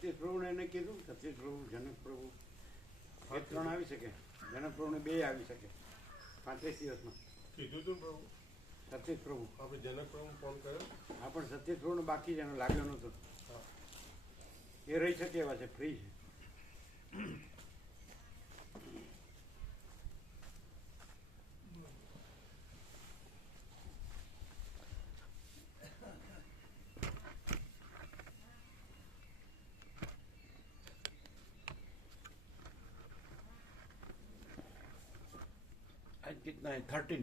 સતીશ પ્રભુને એને કીધું, સતીશ પ્રભુ, જનક પ્રભુ એ 3 આવી શકે, જનક પ્રભુને 2 આવી શકે 35 દિવસમાં. કીધું તું પ્રભુ સતીશ પ્રભુ આપણે જનક પ્રભુ ફોન કર્યો. હા, પણ સતીશ પ્રભુને બાકી છે, એનો લાગ્યો નહોતો. એ રહી શકે એવા છે, ફ્રી છે. आज कितना है? 13.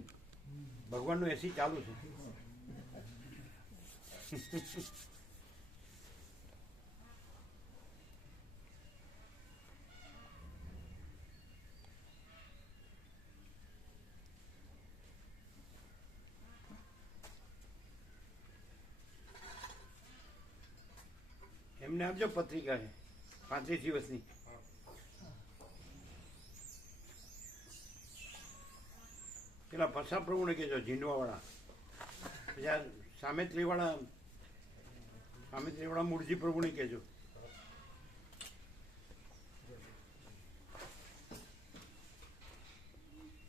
भगवान एसी चालू है. એમને આપજો પત્રિકા છે 35 દિવસની. પેલા પરસા પ્રભુને કહેજો, ઝીંડવાવાળા, પછી આ સામેત્રીવાળા મૂળજી પ્રભુને કહેજો.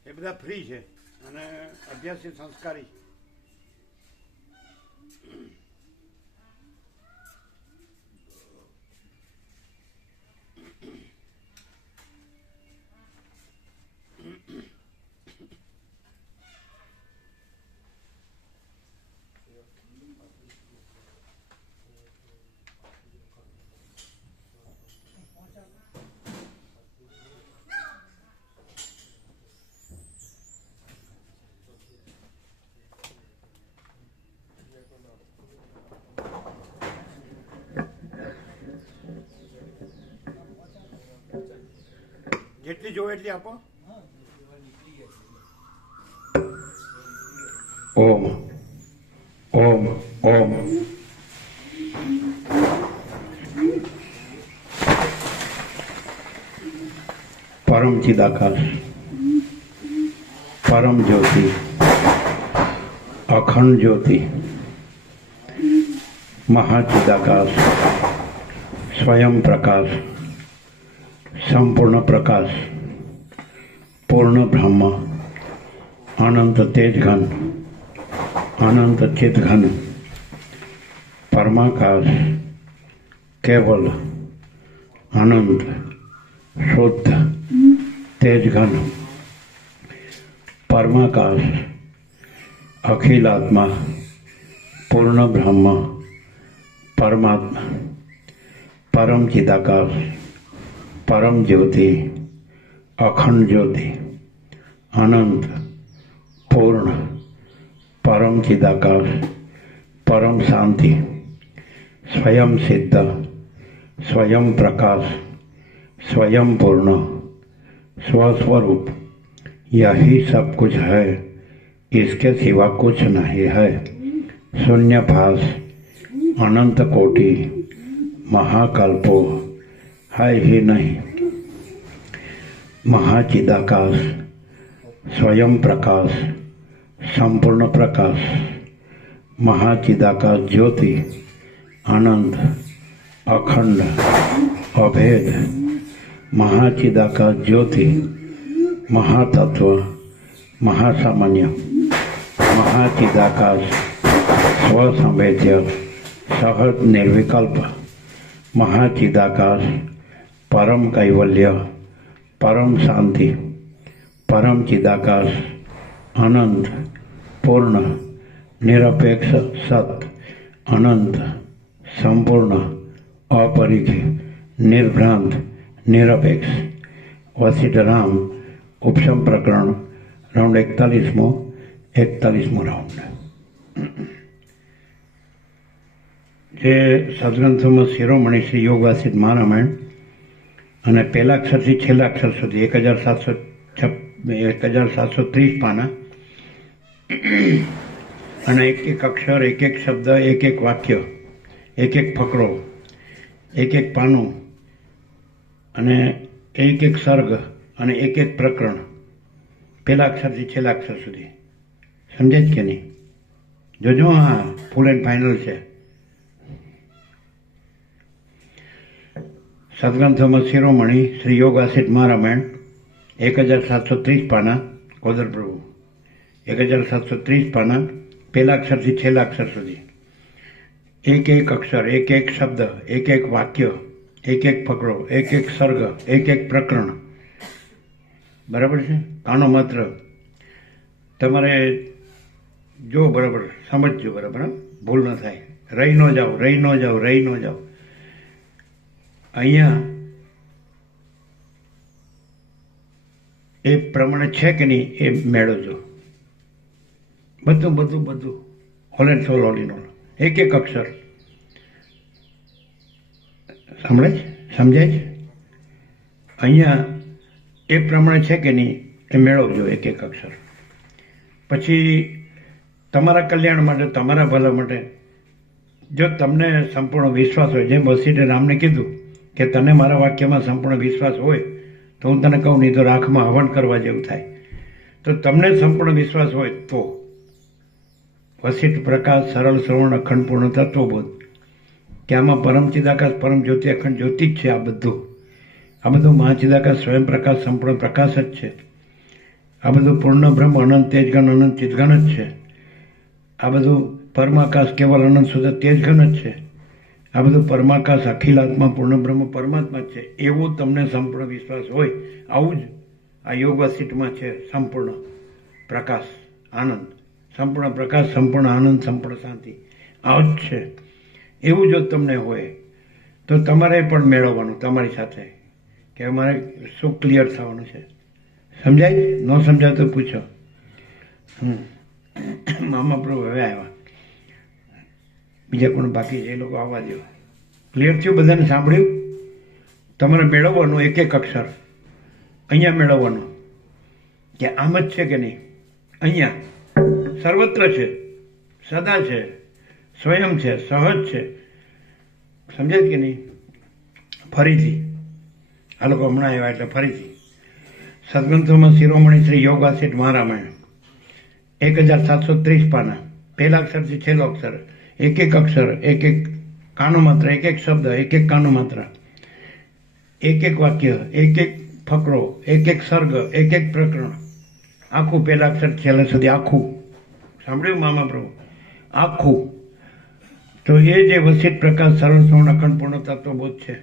એ બધા ફ્રી છે અને અભ્યાસી સંસ્કારી. જેટલી જોવે એટલી આપો. ઓમ ઓમ ઓમ. પરમ ચિદાકાશ, પરમ જ્યોતિ, અખંડ જ્યોતિ, મહાચિદાકાશ, સ્વયં પ્રકાશ, સંપૂર્ણ પ્રકાશ, પૂર્ણ બ્રહ્મ, અનંત તેજ ઘન, અનંત ચિત ઘન, પરમાકાશ, કેવલ, અનંત, શુદ્ધ, તેજ ઘન, પરમાકાશ, અખિલાત્મા, પૂર્ણ બ્રહ્મ, પરમાત્મા, પરમ ચિદાકાશ, परम ज्योति, अखंड ज्योति, अनंत, पूर्ण, परम चिदाकाश, परम शांति, स्वयं सिद्ध, स्वयं प्रकाश, स्वयं पूर्ण, स्वस्वरूप, यही सब कुछ है, इसके सिवा कुछ नहीं है. शून्य भास, अनंत कोटि, महाकल्पो है ही नहीं. महाचिदाकाश, स्वयं प्रकाश, संपूर्ण प्रकाश, महाचिदाकाश ज्योति, अनंत, अखंड, अभेद, महाचिदाकाश ज्योति, महातत्व, महासामान्य, महाचिदाकाश, स्वसंवेद्य, सहज निर्विकल्प, महाचिदाकाश, परम कैवल्य, परम शांति, परम चिदाकाश, अनंत, पूर्ण, निरपेक्ष सत, अनंत, संपूर्ण, अपरिघ, निर्भ्रांत, निरपेक्ष. वशिष्ठराम उपशम प्रकरण राउंड 41મો રાઉન્ડ. જે સદગ્રંથોમાં શિરોમણી શ્રી યોગ વાસિત મહારામાયણ અને પહેલા અક્ષરથી છેલ્લા અક્ષર સુધી 1730 પાના અને એક એક અક્ષર, એક એક શબ્દ, એક એક વાક્ય, એક એક ફકરો, એક એક પાનું અને એક એક સર્ગ અને એક એક પ્રકરણ પહેલા અક્ષરથી છેલ્લા અક્ષર સુધી. સમજે જ કે નહીં? જોજો, હા, ફૂલ એન્ડ ફાઇનલ છે. સદગ્રંથોમાં શિરોમણી શ્રી યોગાસિત મહારામાયણ 1730 પાના કોદર પ્રભુ 1730 પાના પહેલા અક્ષરથી છેલ્લા અક્ષર સુધી એક એક અક્ષર, એક એક શબ્દ, એક એક વાક્ય, એક એક ફકરો, એક એક સર્ગ, એક એક પ્રકરણ. બરાબર છે? કાનો માત્ર તમારે જો બરાબર સમજજો, બરાબર, ભૂલ ન થાય. રહી ન જાઓ, રહી ન જાઓ, રહી ન જાઓ. અહીંયા એ પ્રમાણે છે કે નહીં એ મેળવજો. બધું બધું બધું whole and soul all in all, એક એક અક્ષર સાંભળે છે, સમજાય છે? અહીંયા એ પ્રમાણે છે કે નહીં એ મેળવજો એક એક અક્ષર. પછી તમારા કલ્યાણ માટે, તમારા ભલા માટે, જો તમને સંપૂર્ણ વિશ્વાસ હોય, જેમ વસીઠે રામને કીધું કે તને મારા વાક્યમાં સંપૂર્ણ વિશ્વાસ હોય તો હું તને કહું, નહીં તો રાખમાં હવન કરવા જેવું થાય. તો તમને સંપૂર્ણ વિશ્વાસ હોય તો વસીઠ પ્રકાશ સરળ શ્રવણ અખંડ પૂર્ણ તત્વબોધ, કે આમાં પરમ ચિદાકાશ પરમ જ્યોતિ અખંડ જ્યોતિ જ છે. આ બધું મહાચિદાકાશ સ્વયં પ્રકાશ સંપૂર્ણ પ્રકાશ જ છે. આ બધું પૂર્ણ બ્રહ્મ અનંત તેજગણ અનંત ચિદગણ જ છે. આ બધું પરમાકાશ કેવલ અનંત શુદ્ધ તેજગણ જ છે. આ બધું પરમાકાશ અખિલાત્મા પૂર્ણ બ્રહ્મ પરમાત્મા જ છે. એવો તમને સંપૂર્ણ વિશ્વાસ હોય, આવું જ આ યોગ વસીઠમાં છે. સંપૂર્ણ પ્રકાશ આનંદ, સંપૂર્ણ પ્રકાશ, સંપૂર્ણ આનંદ, સંપૂર્ણ શાંતિ, આવું જ છે. એવું જો તમને હોય તો તમારે પણ મેળવવાનું તમારી સાથે, કે અમારે શું ક્લિયર થવાનું છે. સમજાય? ન સમજાય તો પૂછો. મામા પ્રભુ હવે આવ્યા, બીજા કોણ બાકી છે એ લોકો આવવા દો. ક્લિયર થયું? બધાને સાંભળ્યું? તમારે મેળવવાનું એક એક અક્ષર અહીંયા મેળવવાનું, કે આમ જ છે કે નહીં. અહીંયા સર્વત્ર છે, સદા છે, સ્વયં છે, સહજ છે. સમજાય કે નહીં? ફરીથી આ લોકો હમણાં આવ્યા એટલે ફરીથી સદગ્રંથોમાં શિરોમણી શ્રી યોગાસિત મહારામાયણ 1730 પાના પહેલા અક્ષરથી છેલ્લો અક્ષર, એક એક અક્ષર, એક એક કાનો માત્ર, એક એક શબ્દ, એક એક કાનો માત્ર, એક એક વાક્ય, એક એક ફકરો, એક એક સર્ગ, એક એક પ્રકરણ, આખું પહેલા અક્ષર છેલ્લા સુધી આખું. સાંભળ્યું મામા પ્રભુ? આખું. તો એ જે વસીઠ પ્રકાશ સરળ શ્રવણ અખંડ પૂર્ણ તત્વબોધ છે,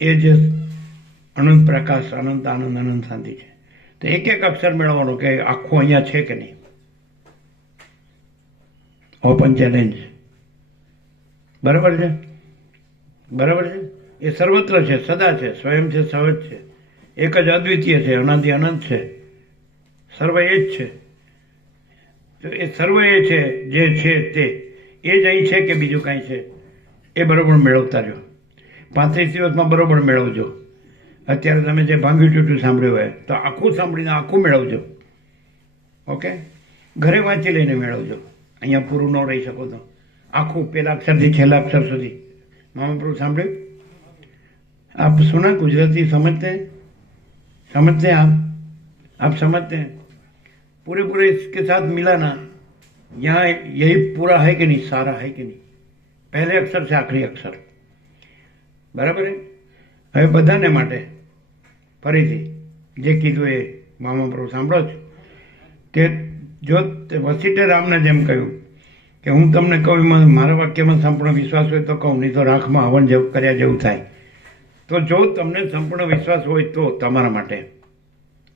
એ જે અનંત પ્રકાશ, અનંત આનંદ, અનંત શાંતિ છે. તો એક એક અક્ષર મેળવવાનો, કે આખું અહીંયા છે કે નહીં. Open challenge. બરાબર છે? બરાબર છે? એ સર્વત્ર છે, સદા છે, સ્વયં છે, સહજ છે, એક જ અદ્વિતીય છે, અનાદિ અનંત છે, સર્વ એ જ છે. તો એ સર્વ એ છે જે છે તે એ જ અહીં છે કે બીજું કાંઈ છે, એ બરોબર મેળવતા રહ્યો. 35 દિવસમાં બરોબર મેળવજો. અત્યારે તમે જે ભાંગ્યું ચૂંટ્યું સાંભળ્યું હોય તો આખું સાંભળીને આખું મેળવજો. ઓકે? ઘરે વાંચી લઈને મેળવજો. અહીંયા પૂરું ન રહી શકો તો આખું પહેલા અક્ષરથી છેલ્લા અક્ષર સુધી. મામા પ્રભુ સાંભળ્યું? आप सुना? गुजराती समझते हैं? समझते हैं आप समझते हैं? पूरे पूरे इसके साथ मिलाना. यहाँ यही पूरा है कि नहीं, सारा है कि नहीं, પહેલે અક્ષર છે આખરી અક્ષર. બરાબર છે? હવે બધાને માટે ફરીથી જે કીધું એ મામા પ્રભુ સાંભળો છો, કે જો વસીઠે રામને જેમ કહ્યું કે હું તમને કહું એમાં મારા વાક્યમાં સંપૂર્ણ વિશ્વાસ હોય તો કહું, નહીં તો રાખમાં હવન જેવું કર્યા જેવું થાય. તો જો તમને સંપૂર્ણ વિશ્વાસ હોય તો તમારા માટે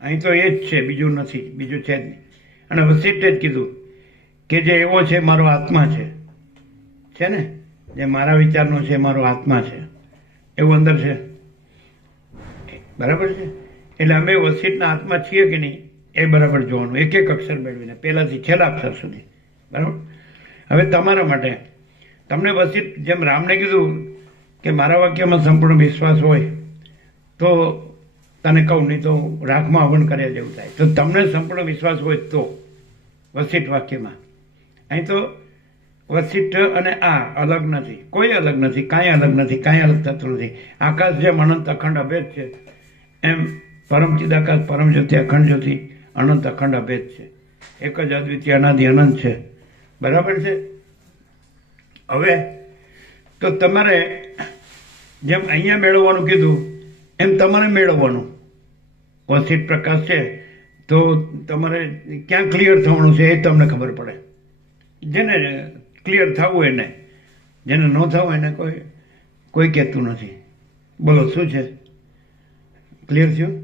અહીં તો એ જ છે, બીજું નથી, બીજું છે જ નહીં. અને વસીઠે જ કીધું કે જે એવો છે મારો આત્મા છે ને, જે મારા વિચારનો છે, મારો આત્મા છે, એવું અંદર છે. બરાબર છે? એટલે અમે વસીઠના આત્મા છીએ કે નહીં એ બરાબર જોવાનું, એક એક અક્ષર મેળવીને પહેલાથી છેલ્લા અક્ષર સુધી. બરાબર? હવે તમારા માટે તમને વસીઠ જેમ રામને કીધું કે મારા વાક્યમાં સંપૂર્ણ વિશ્વાસ હોય તો તને કહું, નહીં તો રાખમાં હવન કર્યા જેવું થાય. તો તમને સંપૂર્ણ વિશ્વાસ હોય તો વસીઠ વાક્યમાં, અહીં તો વસીઠ અને આ અલગ નથી, કોઈ અલગ નથી, કાંઈ અલગ નથી, કાંઈ અલગ તત્વ નથી. આકાશ જેમ અનંત અખંડ અભેદ છે એમ પરમ ચિદાકાશ પરમ જ્યોતિ અખંડ જ્યોતિ અનંત અખંડ અભેદ છે. એક જ અદ્વિતીય અનાદિ અનંત છે. બરાબર છે? હવે તો તમારે જેમ અહીંયા મેળવવાનું કીધું એમ તમારે મેળવવાનું. વસીત પ્રકાશ છે તો તમારે ક્યાં ક્લિયર થવાનું છે એ તમને ખબર પડે. જેને ક્લિયર થવું એને, જેને ન થવું એને કોઈ કહેતું નથી. બોલો શું છે? ક્લિયર થયું?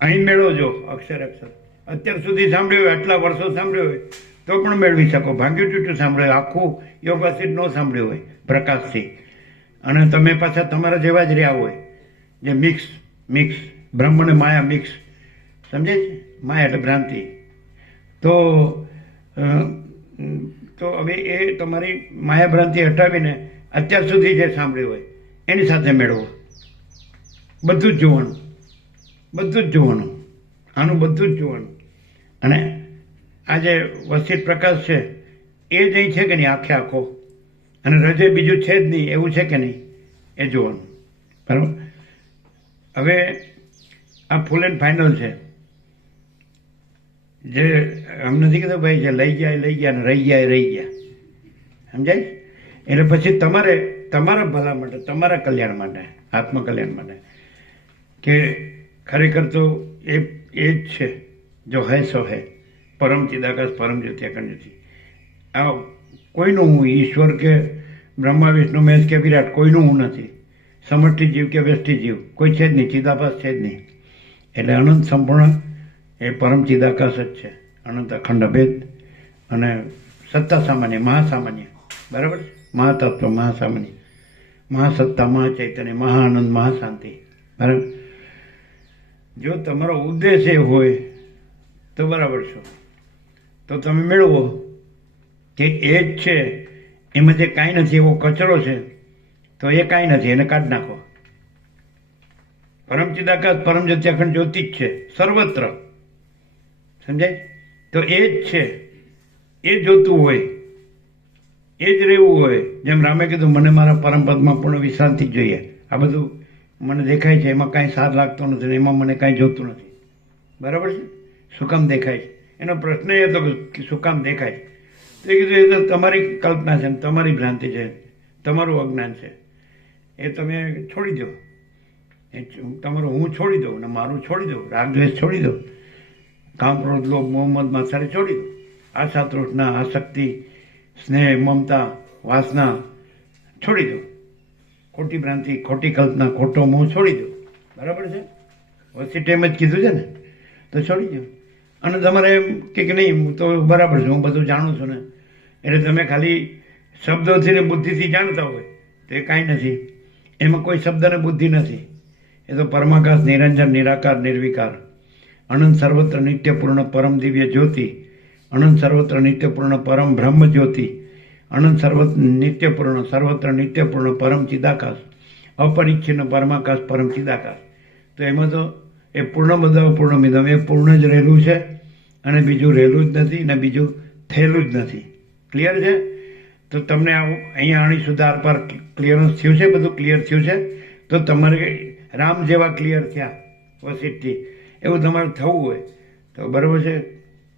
અહીં મેળવજો અક્ષર અક્ષર. અત્યાર સુધી સાંભળ્યું હોય, આટલા વર્ષો સાંભળ્યું હોય તો પણ મેળવી શકો. ભાગ્યું ટૂટું સાંભળ્યું, આખું યોગ વસીત ન સાંભળ્યું હોય પ્રકાશથી, અને તમે પાછા તમારા જેવા જ રહ્યા હોય, જે મિક્સ બ્રહ્મ અને માયા મિક્સ, સમજે છે? માયા એટલે ભ્રાંતિ. તો હવે એ તમારી માયા ભ્રાંતિ હટાવીને અત્યાર સુધી જે સાંભળ્યું હોય એની સાથે મેળવો. બધું જ જોવાનું, બધું જ જોવાનું, આનું બધું જ જોવાનું. અને આ જે વસીત પ્રકાશ છે એ જ અહીં છે કે નહીં આખે આખો, અને હૃદય બીજું છે જ નહીં એવું છે કે નહીં એ જોવાનું. બરાબર? હવે આ ફૂલ એન્ડ ફાઇનલ છે. જે એમ નથી કીધું ભાઈ જે લઈ ગયા ને રહી ગયા, સમજાય? એટલે પછી તમારે તમારા ભલા માટે, તમારા કલ્યાણ માટે, આત્મકલ્યાણ માટે, કે ખરેખર તો એ જ છે જો હૈ સો હૈ, પરમ ચિદાકાશ પરમ જ્યોતિ અખંડ જ્યોતિ. આ કોઈનું હું, ઈશ્વર કે બ્રહ્મા વિષ્ણુ મહેશ કે વિરાટ, કોઈનું હું નથી. સમષ્ટિ જીવ કે વ્યષ્ટિ જીવ કોઈ છે જ નહીં, ચિદાભાસ છે જ નહીં. એટલે અનંત સંપૂર્ણ એ પરમ ચિદાકાશ જ છે, અનંત અખંડ અભેદ અને સત્તા સામાન્ય, મહાસામાન્ય. બરાબર છે? મહાતત્વ, મહાસામાન્ય, મહાસત્તા, મહાચૈતન્ય, મહાઆનંદ, મહાશાંતિ. બરાબર? જો તમારો ઉદ્દેશ એ હોય તો બરાબર છો, તો તમે મેળવો કે એ જ છે, એમાં જે કાંઈ નથી એવો કચરો છે તો એ કાંઈ નથી, એને કાઢી નાખો. પરમ ચિદાકાશ પરમ જ્યોતિ અખંડ જ્યોતિ જ છે સર્વત્ર, સમજાય? તો એ જ છે, એ જોતું હોય, એ જ રહેવું હોય. જેમ રામે કીધું મને મારા પરમ પદમાં પૂર્ણ વિશ્રાંતિ જ જોઈએ. આ બધું મને દેખાય છે એમાં કાંઈ સાર લાગતો નથી, એમાં મને કાંઈ જોતું નથી. બરાબર છે? શું કામ દેખાય છે? એનો પ્રશ્ન એ હતો કે શું કામ દેખાય છે? તો એ કીધું એ તો તમારી કલ્પના છે, તમારી ભ્રાંતિ છે, તમારું અજ્ઞાન છે. એ તમે છોડી દો, એ તમારું હું છોડી દઉં ને મારું છોડી દઉં, રાગ દ્વેષ છોડી દો, કામ ક્રોધ લોભ મોહમ્મદ માત્સર્ય છોડી દો, આશા તૃષ્ણા આસક્તિ સ્નેહ મમતા વાસના છોડી દો, ખોટી ભ્રાંતિ ખોટી કલ્પના ખોટો મોહ છોડી દો. બરાબર છે? વસીટ એમ જ કીધું છે ને, તો છોડી દો. અને તમારે એમ કે નહીં હું તો બરાબર છું, હું બધું જાણું છું ને, એટલે તમે ખાલી શબ્દોથી ને બુદ્ધિથી જાણતા હોય તો એ કાંઈ નથી. એમાં કોઈ શબ્દ ને બુદ્ધિ નથી. એ તો પરમાકાશ નિરંજન નિરાકાર નિર્વિકાર અનંત સર્વત્ર નિત્યપૂર્ણ પરમ દિવ્ય જ્યોતિ, અનંત સર્વત્ર નિત્યપૂર્ણ પરમ બ્રહ્મ જ્યોતિ, અનંત નિત્યપૂર્ણ સર્વત્ર નિત્યપૂર્ણ પરમ ચિદાકાશ, અપરિચ્છિન્ન પરમાકાશ પરમ ચિદાકાશ. તો એમાં તો એ પૂર્ણમદ પૂર્ણમિદમ, એ પૂર્ણ જ રહેલું છે અને બીજું રહેલું જ નથી ને બીજું થયેલું જ નથી. ક્લિયર છે? તો તમને આવું અહીંયા આણી સુધાર પર ક્લિયરન્સ થયું છે, બધું ક્લિયર થયું છે. તો તમારે રામ જેવા ક્લિયર થયા વસીટથી, એવું તમારે થવું હોય તો બરાબર છે,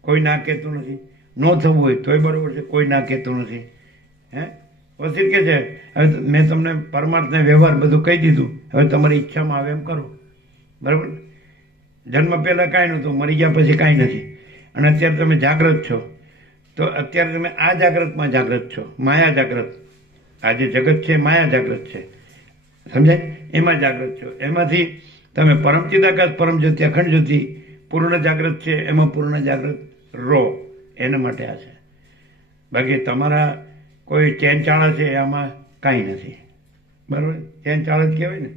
કોઈ ના કહેતું નથી. ન થવું હોય તોય બરાબર છે, કોઈ ના કહેતું નથી. હે વસીટ કે છે હવે મેં તમને પરમાર્થને વ્યવહાર બધું કહી દીધું, હવે તમારી ઈચ્છામાં આવે એમ કરો. બરાબર? જન્મ પહેલાં કાંઈ નહોતું, મરી ગયા પછી કાંઈ નથી. અને અત્યારે તમે જાગ્રત છો, તો અત્યારે તમે આ જાગ્રતમાં જાગ્રત છો, માયા જાગ્રત. આ જે જગત છે માયા જાગ્રત છે, સમજાય? એમાં જાગ્રત છો. એમાંથી તમે પરમ ચિદાકાશ પરમ જ્યોતિ અખંડ જ્યોતિ પૂર્ણ જાગ્રત છે, એમાં પૂર્ણ જાગ્રત રહો, એના માટે આ છે. બાકી તમારા કોઈ ચેન ચાળા છે આમાં કાંઈ નથી. બરાબર? ચેન ચાળા જ કહેવાય ને,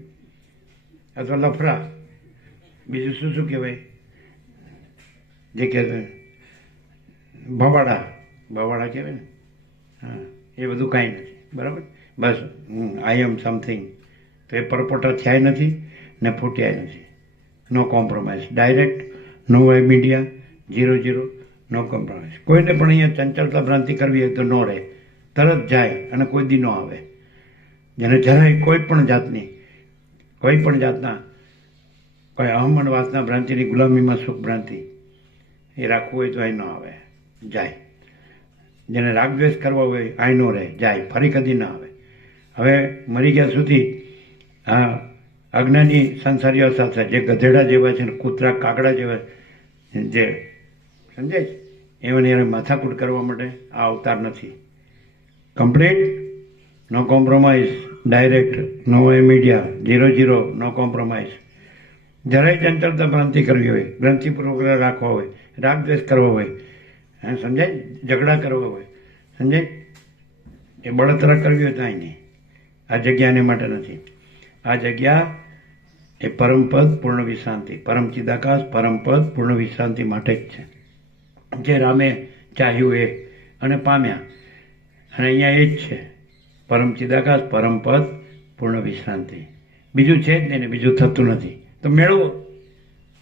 અથવા લફરા, બીજું શું શું કહેવાય? જે કે ભવાડા કહેવાય ને, હા, એ બધું કાંઈ નથી. બરાબર? બસ આઈ એમ સમથિંગ, તો એ પરપોટા થયા નથી ને ફૂટ્યા નથી. નો કોમ્પ્રોમાઇઝ, ડાયરેક્ટ, નો વાય મીડિયા, 0-0, નો કોમ્પ્રોમાઇઝ. કોઈને પણ અહીંયા ચંચળતા ભ્રાંતિ કરવી હોય તો ન રહે, તરત જાય અને કોઈ દી ન આવે. જેને જરાય કોઈ પણ જાતના કોઈ અહમ અને વાસના ભ્રાંતિની ગુલામીમાં સુખ ભ્રાંતિ એ રાખવું હોય તો અહીં ન આવે, જાય. જેને રાગદ્વેષ કરવા હોય અહીં ન રહે, જાય, ફરી કદી ના આવે. હવે મરી ગયા સુધી આ અજ્ઞાની સંસારીઓ સાથે જે ગધેડા જેવા છે ને કૂતરા કાગડા જેવા જે સમજાય છે એવાની એને માથાકૂટ કરવા માટે આ અવતાર નથી. કમ્પ્લીટ, નો કોમ્પ્રોમાઇઝ, ડાયરેક્ટ, નો મીડિયા, 0-0, નો કોમ્પ્રોમાઇઝ. જરાય ચંચળતા ભ્રાંતિ કરવી હોય, ગ્રંથિપૂર્વક રાખવા હોય, રાગદ્વેષ કરવો હોય, સમજાય, ઝઘડા કરવા હોય, સમજાય, એ બળતરા કરવી હોય તો અહીં નહીં. આ જગ્યા એને માટે નથી. આ જગ્યા એ પરમપદ પૂર્ણ વિશ્રાંતિ, પરમ ચિદાકાશ પરમપદ પૂર્ણ વિશ્રાંતિ માટે જ છે. જે રામે ચાહ્યું એ અને પામ્યા, અને અહીંયા એ જ છે પરમ ચિદાકાશ પરમપદ પૂર્ણ વિશ્રાંતિ. બીજું છે જ નહીં ને બીજું થતું નથી. તો મેળવો.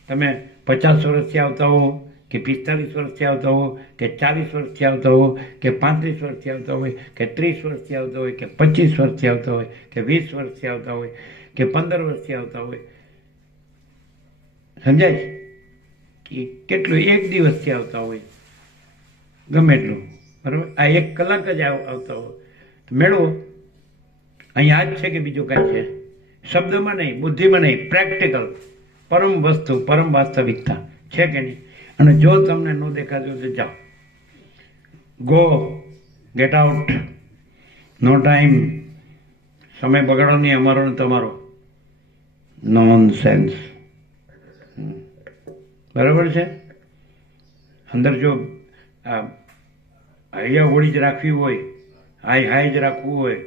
તમે 50 વર્ષથી આવતા હો કે 45 વર્ષથી આવતા હો કે 40 વર્ષથી આવતા હો કે 35 વર્ષથી આવતા હોય કે 30 વર્ષથી આવતા હોય કે 25 વર્ષથી આવતા હોય કે 20 વર્ષથી આવતા હોય કે 15 વર્ષથી આવતા હોય, સમજાય છે કે કેટલું એક દિવસથી આવતા હોય, ગમે એટલું, બરાબર. આ 1 કલાક જ આવતા હોય તો મેળવો. અહીંયા આ જ છે કે બીજું કાંઈ છે? શબ્દમાં નહીં, બુદ્ધિમાં નહીં, પ્રેક્ટિકલ, પરમ વસ્તુ, પરમ વાસ્તવિકતા છે કે નહીં? અને જો તમને ન દેખાતું તો જાઓ, ગો, ગેટ આઉટ, નો ટાઈમ. સમય બગાડો નહીં અમારો ને તમારો, નોન સેન્સ. બરાબર છે? અંદર જો હૈયા હોળી જ રાખવી હોય, હાય જ રાખવું હોય,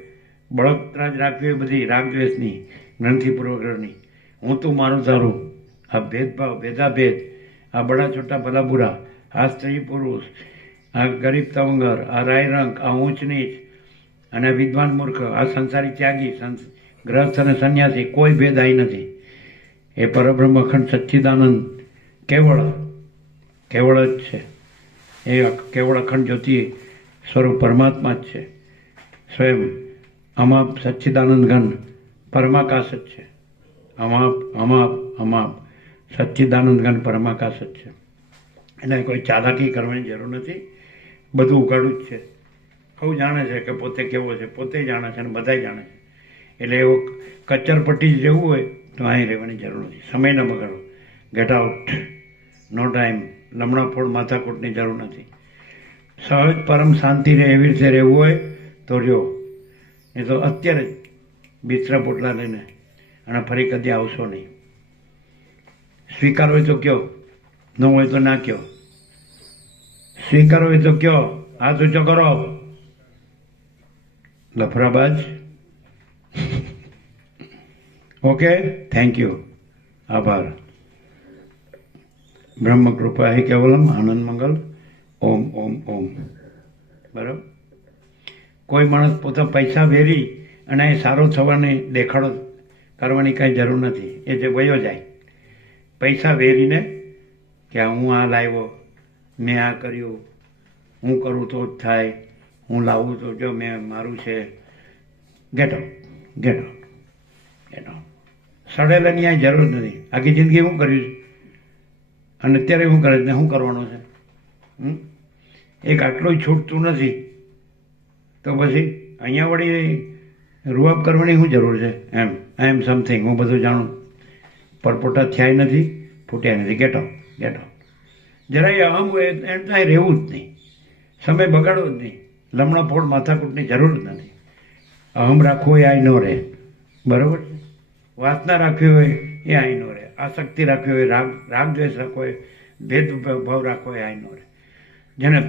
બળતરા જ રાખવી હોય, બધી રાગદ્વેષની, ગ્રંથિપૂર્વકની, હું તું મારું તારું, આ ભેદભાવ, ભેદાભેદ, આ બડા છોટા ભલા બુરા, આ સ્ત્રી પુરુષ, આ ગરીબ તવંગર, આ રાય રંગ, આ ઊંચ નીચ, અને વિદ્વાન મૂર્ખ, આ સંસારી ત્યાગી, ગ્રસ્થ અને સંન્યાસી, કોઈ ભેદ અહીં નથી. એ પરબ્રહ્મ અખંડ સચ્ચિદાનંદ કેવળ જ છે. એ કેવળ અખંડ જ્યોતિ સ્વરૂપ પરમાત્મા જ છે. સ્વયં અમાપ સચ્ચિદાનંદ ઘન પરમાકાશ જ છે. અમાપ સચ્ચિદાનંદ ઘન પરમાકાશ જ છે. એને કોઈ ચાલાકી કરવાની જરૂર નથી. બધું ઉગાડું જ છે. સૌ જાણે છે કે પોતે કેવો છે, પોતે જાણે છે અને બધાય જાણે છે. એટલે એવો કચ્ચરપટ્ટી જ રહેવું હોય તો અહીં રહેવાની જરૂર નથી. સમય ન બગાડો, ગેટ આઉટ, નો ટાઈમ, લમણા ફોડ માથાકૂટની જરૂર નથી. સહજ પરમ શાંતિ રહે એવી રીતે રહેવું હોય તો રહ્યો. એ તો અત્યારે જ બિસ્તરા પોટલા લઈને અને ફરી કદી આવશો નહીં. સ્વીકાર હોય તો કયો, ન હોય તો ના કયો. સ્વીકાર હોય તો કયો, હાથ ઊંચો કરો. લફરાબાજ. ઓકે, થેન્ક યુ, આભાર. બ્રહ્મ કૃપા હે કેવલમ, આનંદ મંગલ, ઓમ ઓમ ઓમ. બરાબર. કોઈ માણસ પોતા પૈસા વેરી અને એ સારો થવાની દેખાડો કરવાની કાંઈ જરૂર નથી. એ જે વયો જાય પૈસા વેરીને કે હું આ લાવ્યો, મેં આ કર્યું, હું કરું તો જ થાય, હું લાવું તો જો મેં મારું છે. Get out, get out, get out. સડેલાની આ જરૂર નથી. આખી જિંદગી શું કર્યું છે અને અત્યારે શું કરે છે, શું કરવાનું છે? એક આટલું છૂટતું નથી તો પછી અહીંયા વળી રૂઆબ કરવાની શું જરૂર છે? એમ આઈ એમ સમથિંગ, હું બધું જાણું. પરપોટા થયા નથી, ફૂટ્યા નથી. Gate out, get out. જરાય અહમ હોય એમ ત્યાં રહેવું જ નહીં. સમય બગાડવો જ નહીં. લમણા ફોડ માથાકૂટની જરૂર જ નથી. અહમ રાખવો એ અહીં ન રહે. બરાબર. વાસના રાખવી હોય એ અહીં ન રહે. આસક્તિ રાખવી હોય, રાગદ્વેષ રાખવો હોય, ભેદભાવ રાખવો હોય, અહીં ન રહે. જેને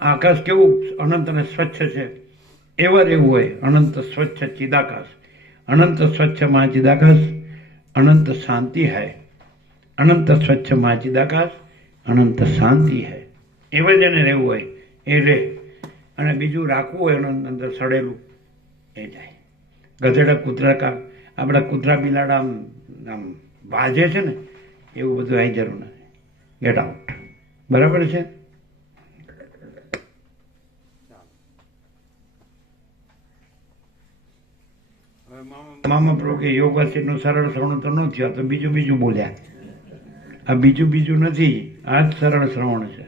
આકાશ કેવું અનંત અને સ્વચ્છ છે એવા રહેવું હોય. અનંત સ્વચ્છ ચિદાકાશ, અનંત સ્વચ્છ મહાચિદાકાશ, અનંત શાંતિ હૈ. અનંત સ્વચ્છ મહાચિદાકાશ, અનંત શાંતિ હૈ. એવા જેને રહેવું હોય એ રહે. અને બીજું રાખવું હોય એનું અંદર સડેલું એ જાય. ગધેડા કૂતરા, આપણા કૂતરા બિલાડા આમ વાજે છે ને એવું બધું અહીં જરૂર નથી. Get out. બરાબર છે? મામા પ્રભુ કે યોગ વાસિતનું સરળ શ્રવણ તો ન થયું, તો બીજું બોલ્યા. આ બીજું નથી, આ જ સરળ શ્રવણ છે.